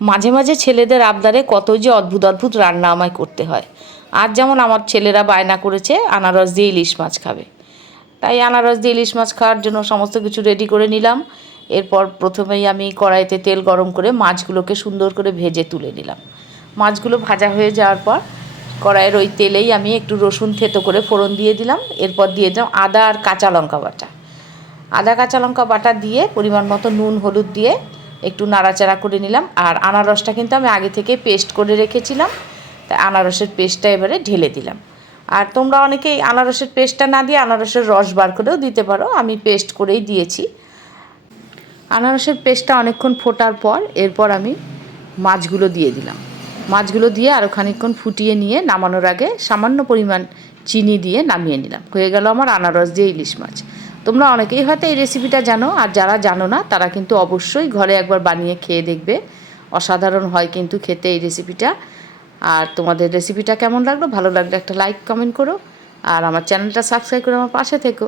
মাঝে মাঝে ছেলেদের আবদারে কত যে অদ্ভুত অদ্ভুত রান্না আমায় করতে হয়। আজ যেমন আমার ছেলেরা বায়না করেছে আনারস দিয়ে ইলিশ মাছ খাবে, তাই আনারস দিয়ে ইলিশ মাছ খাওয়ার জন্য সমস্ত কিছু রেডি করে নিলাম। এরপর প্রথমেই আমি কড়াইতে তেল গরম করে মাছগুলোকে সুন্দর করে ভেজে তুলে নিলাম। মাছগুলো ভাজা হয়ে যাওয়ার পর কড়াইয়ের ওই তেলেই আমি একটু রসুন থেতো করে ফোড়ন দিয়ে দিলাম। এরপর দিয়ে দিলাম আদা আর কাঁচা লঙ্কা বাটা। আদা কাঁচা লঙ্কা বাটা দিয়ে পরিমাণ মতো নুন হলুদ দিয়ে একটু নাড়াচাড়া করে নিলাম। আর আনারসটা কিন্তু আমি আগে থেকে পেস্ট করে রেখেছিলাম, তাই আনারসের পেস্টটা এবারে ঢেলে দিলাম। আর তোমরা অনেকেই আনারসের পেস্টটা না দিয়ে আনারসের রস বার করেও দিতে পারো, আমি পেস্ট করেই দিয়েছি। আনারসের পেস্টটা অনেকক্ষণ ফোটার পর এরপর আমি মাছগুলো দিয়ে দিলাম। মাছগুলো দিয়ে আরও খানিকক্ষণ ফুটিয়ে নিয়ে নামানোর আগে সামান্য পরিমাণ চিনি দিয়ে নামিয়ে নিলাম। হয়ে গেল আমার আনারস দিয়ে ইলিশ মাছ। তোমরা অনেকেই হয়তো এই রেসিপিটা জানো, আর যারা জানো না তারা কিন্তু অবশ্যই ঘরে একবার বানিয়ে খেয়ে দেখবে। অসাধারণ হয় কিন্তু খেতে এই রেসিপিটা। আর তোমাদের রেসিপিটা কেমন লাগলো, ভালো লাগলে একটা লাইক কমেন্ট করো, আর আমার চ্যানেলটা সাবস্ক্রাইব করে আমার পাশে থেকো।